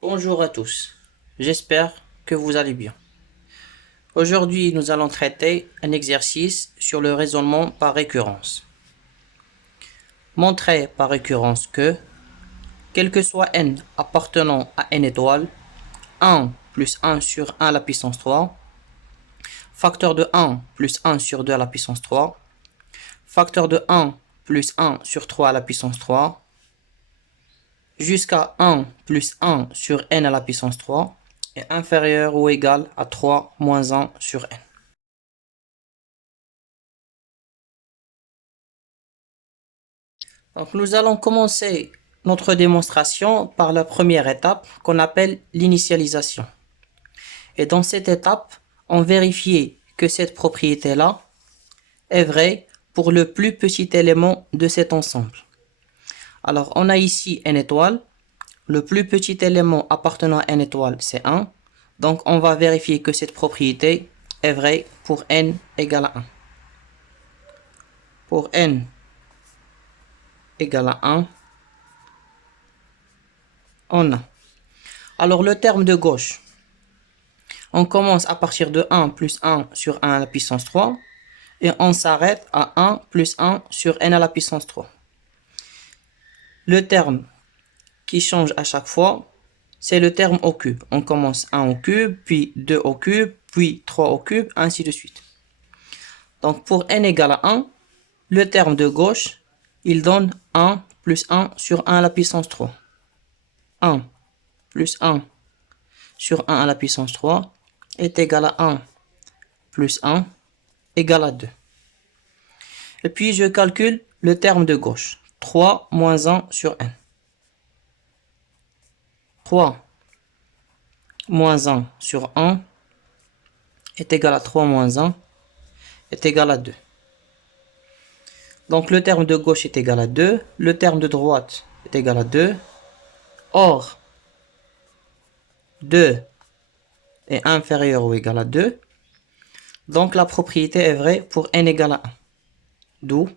Bonjour à tous, j'espère que vous allez bien. Aujourd'hui, nous allons traiter un exercice sur le raisonnement par récurrence. Montrer par récurrence que, quel que soit n appartenant à n étoile, 1 plus 1 sur 1 à la puissance 3, facteur de 1 plus 1 sur 2 à la puissance 3, facteur de 1 plus 1 sur 3 à la puissance 3, jusqu'à 1 plus 1 sur n à la puissance 3 est inférieur ou égal à 3 moins 1 sur n. Donc nous allons commencer notre démonstration par la première étape qu'on appelle l'initialisation. Et dans cette étape, on vérifie que cette propriété-là est vraie pour le plus petit élément de cet ensemble. Alors on a ici n étoile. Le plus petit élément appartenant à n étoile, c'est 1. Donc on va vérifier que cette propriété est vraie pour n égale à 1. Pour n égale à 1, on a. Alors le terme de gauche, on commence à partir de 1 plus 1 sur 1 à la puissance 3 et on s'arrête à 1 plus 1 sur n à la puissance 3. Le terme qui change à chaque fois, c'est le terme au cube. On commence 1 au cube, puis 2 au cube, puis 3 au cube, ainsi de suite. Donc pour n égale à 1, le terme de gauche, il donne 1 plus 1 sur 1 à la puissance 3. 1 plus 1 sur 1 à la puissance 3 est égal à 1 plus 1 égale à 2. Et puis je calcule le terme de gauche. 3 moins 1 sur n. 3 moins 1 sur 1 est égal à 3 moins 1 est égal à 2. Donc le terme de gauche est égal à 2. Le terme de droite est égal à 2. Or, 2 est inférieur ou égal à 2. Donc la propriété est vraie pour n égale à 1. D'où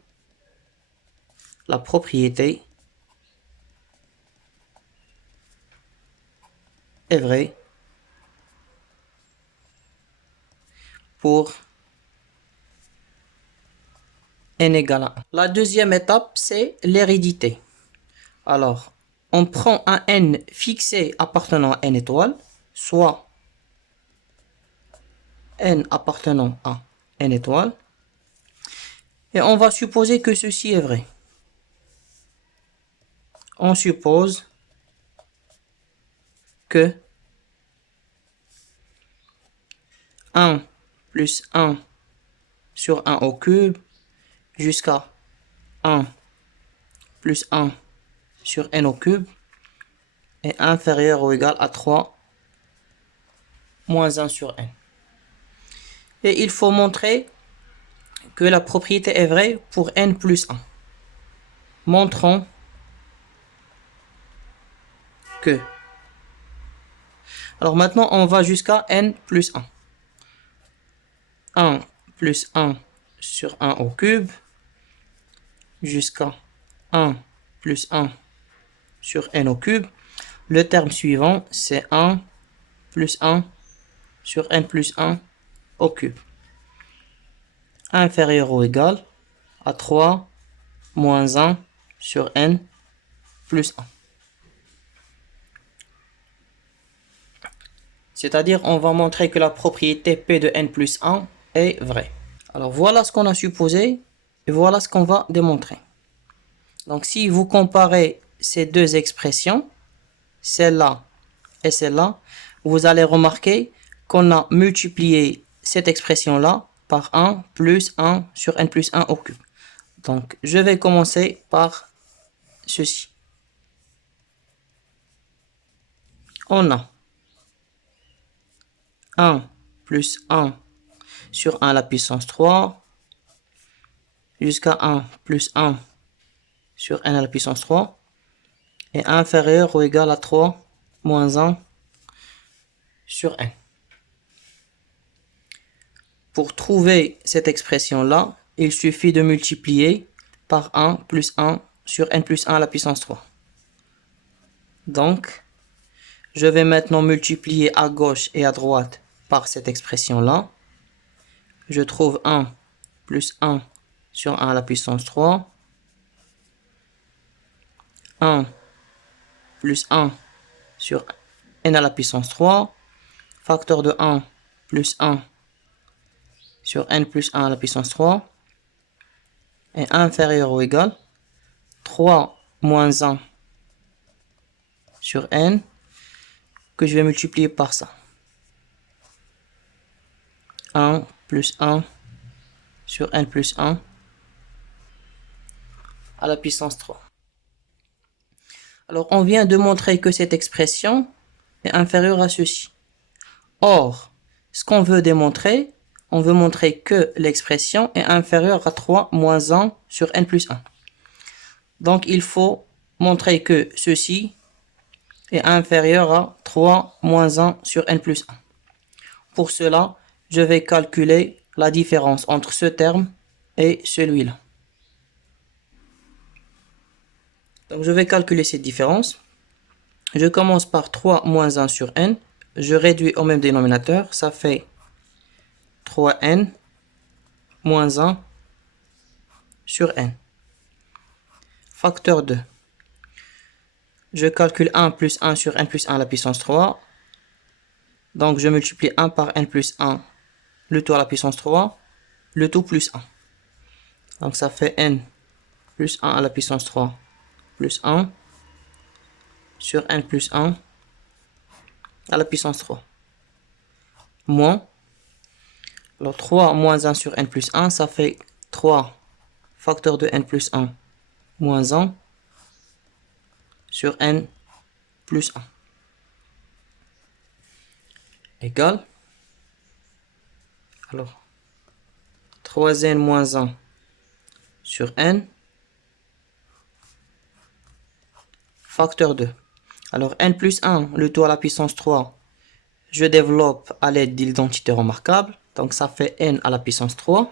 la propriété est vraie pour n égale à 1. La deuxième étape, c'est l'hérédité. Alors, on prend un n fixé appartenant à n étoile, soit n appartenant à n étoile, et on va supposer que ceci est vrai. On suppose que 1 plus 1 sur 1 au cube jusqu'à 1 plus 1 sur n au cube est inférieur ou égal à 3 moins 1 sur n. Et il faut montrer que la propriété est vraie pour n plus 1. Montrons que. Alors maintenant, on va jusqu'à n plus 1. 1 plus 1 sur 1 au cube jusqu'à 1 plus 1 sur n au cube. Le terme suivant, c'est 1 plus 1 sur n plus 1 au cube. Inférieur ou égal à 3 moins 1 sur n plus 1. C'est-à-dire, on va montrer que la propriété P de n plus 1 est vraie. Alors, voilà ce qu'on a supposé et voilà ce qu'on va démontrer. Donc, si vous comparez ces deux expressions, celle-là et celle-là, vous allez remarquer qu'on a multiplié cette expression-là par 1 plus 1 sur n plus 1 au cube. Donc, je vais commencer par ceci. On a 1 plus 1 sur 1 à la puissance 3 jusqu'à 1 plus 1 sur n à la puissance 3 est inférieur ou égal à 3 moins 1 sur n. Pour trouver cette expression-là, il suffit de multiplier par 1 plus 1 sur n plus 1 à la puissance 3. Donc, Je vais maintenant multiplier à gauche et à droite par cette expression-là. Je trouve 1 plus 1 sur 1 à la puissance 3. 1 plus 1 sur n à la puissance 3. Facteur de 1 plus 1 sur n plus 1 à la puissance 3. Et inférieur ou égal 3 moins 1 sur n que je vais multiplier par ça. 1 plus 1 sur n plus 1 à la puissance 3. Alors, on vient de montrer que cette expression est inférieure à ceci. Or, ce qu'on veut démontrer, on veut montrer que l'expression est inférieure à 3 moins 1 sur n plus 1. Donc, il faut montrer que ceci est inférieur à 3 moins 1 sur n plus 1. Pour cela, je vais calculer la différence entre ce terme et celui-là. Donc, je vais calculer cette différence. Je commence par 3 moins 1 sur n. Je réduis au même dénominateur. Ça fait 3n moins 1 sur n. Facteur 2. Je calcule 1 plus 1 sur n plus 1 à la puissance 3. Donc, je multiplie 1 par n plus 1, le tout à la puissance 3, le tout plus 1. Donc, ça fait n plus 1 à la puissance 3 plus 1 sur n plus 1 à la puissance 3. Moins. Alors, 3 moins 1 sur n plus 1, ça fait 3 facteur de n plus 1 moins 1 sur n plus 1. Égal. Alors, 3n moins 1 sur n facteur 2. Alors, n plus 1, le tout à la puissance 3, je développe à l'aide de l'identité remarquable. Donc, ça fait n à la puissance 3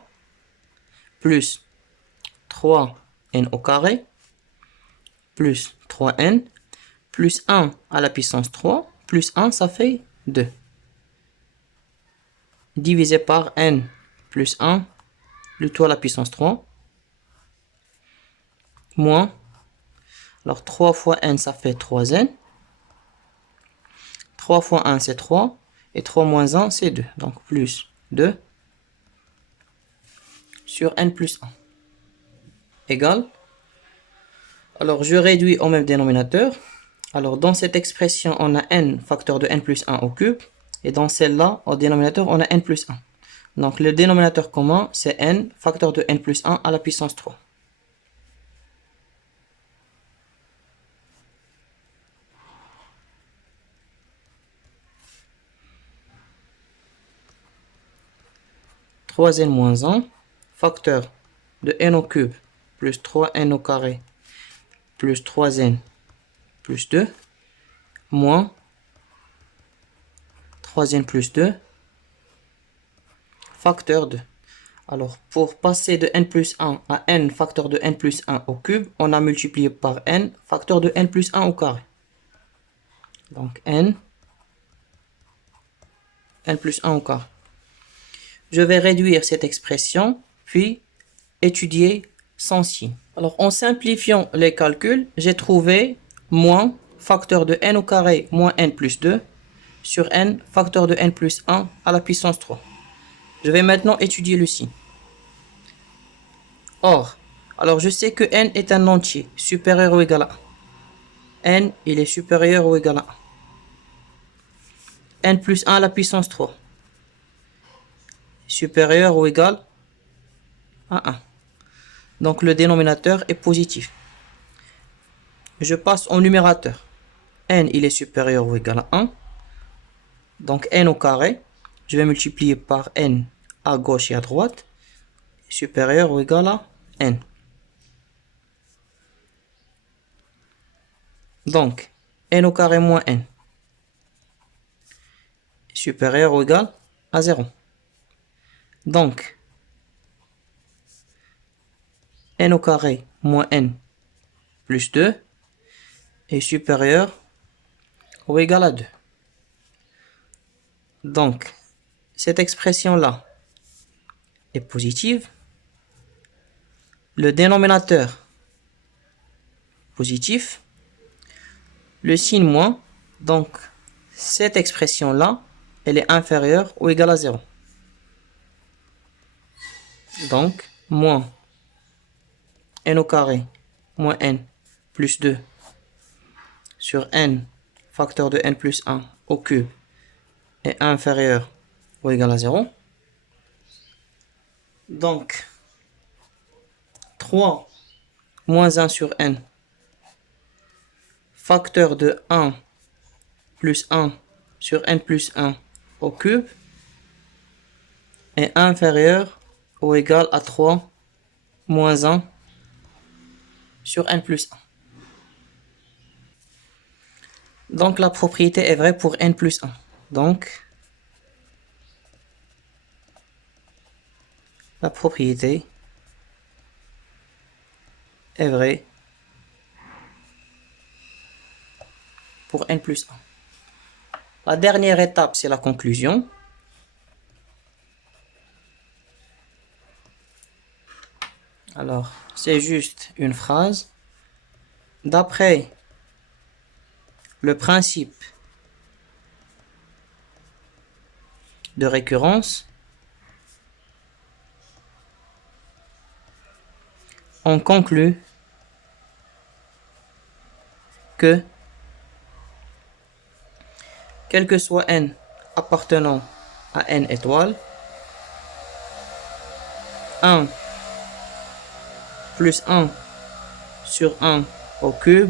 plus 3n au carré plus 3n plus 1 à la puissance 3 plus 1, ça fait 2. Divisé par n plus 1, le tout à la puissance 3, moins, alors 3 fois n, ça fait 3n. 3 fois 1, c'est 3. Et 3 moins 1, c'est 2. Donc, plus 2 sur n plus 1. Égal. Alors, je réduis au même dénominateur. Alors, dans cette expression, on a n facteur de n plus 1 au cube. Et dans celle-là, au dénominateur, on a n plus 1. Donc, le dénominateur commun, c'est n facteur de n plus 1 à la puissance 3. n moins 1, facteur de n au cube plus 3n au carré plus 3n plus 2, moins 3n plus 2, facteur 2. Alors, pour passer de n plus 1 à n facteur de n plus 1 au cube, on a multiplié par n facteur de n plus 1 au carré. Donc, n plus 1 au carré. Je vais réduire cette expression, puis étudier son signe. Alors, en simplifiant les calculs, j'ai trouvé moins facteur de n au carré moins n plus 2 sur n facteur de n plus 1 à la puissance 3. Je vais maintenant étudier le signe. Or, alors je sais que n est un entier supérieur ou égal à 1. n, il est supérieur ou égal à 1. n plus 1 à la puissance 3. Supérieur ou égal à 1. Donc le dénominateur est positif. Je passe au numérateur. n, il est supérieur ou égal à 1. Donc n au carré, je vais multiplier par n à gauche et à droite. Supérieur ou égal à n. Donc, n au carré moins n. Supérieur ou égal à 0. Donc, n au carré moins n plus 2 est supérieur ou égal à 2. Donc, cette expression-là est positive. Le dénominateur positif. Le signe moins. Donc, cette expression-là, elle est inférieure ou égale à 0. Donc, moins n au carré moins n plus 2 sur n facteur de n plus 1 au cube est inférieur ou égal à 0. Donc, 3 moins 1 sur n facteur de 1 plus 1 sur n plus 1 au cube est inférieur ou égal à 3 moins 1 sur n plus 1. Donc, la propriété est vraie pour n plus 1. Donc, la propriété est vraie pour n plus 1. La dernière étape, c'est la conclusion. Alors, c'est juste une phrase. D'après le principe de récurrence, on conclut que quel que soit n appartenant à n étoiles, 1 plus 1 sur 1 au cube,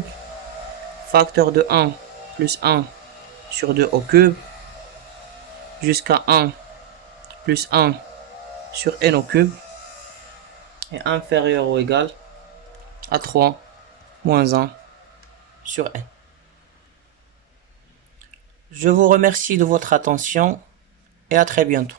facteur de 1 plus 1 sur 2 au cube, jusqu'à 1 plus 1 sur n au cube, est inférieur ou égal à 3 moins 1 sur n. Je vous remercie de votre attention et à très bientôt.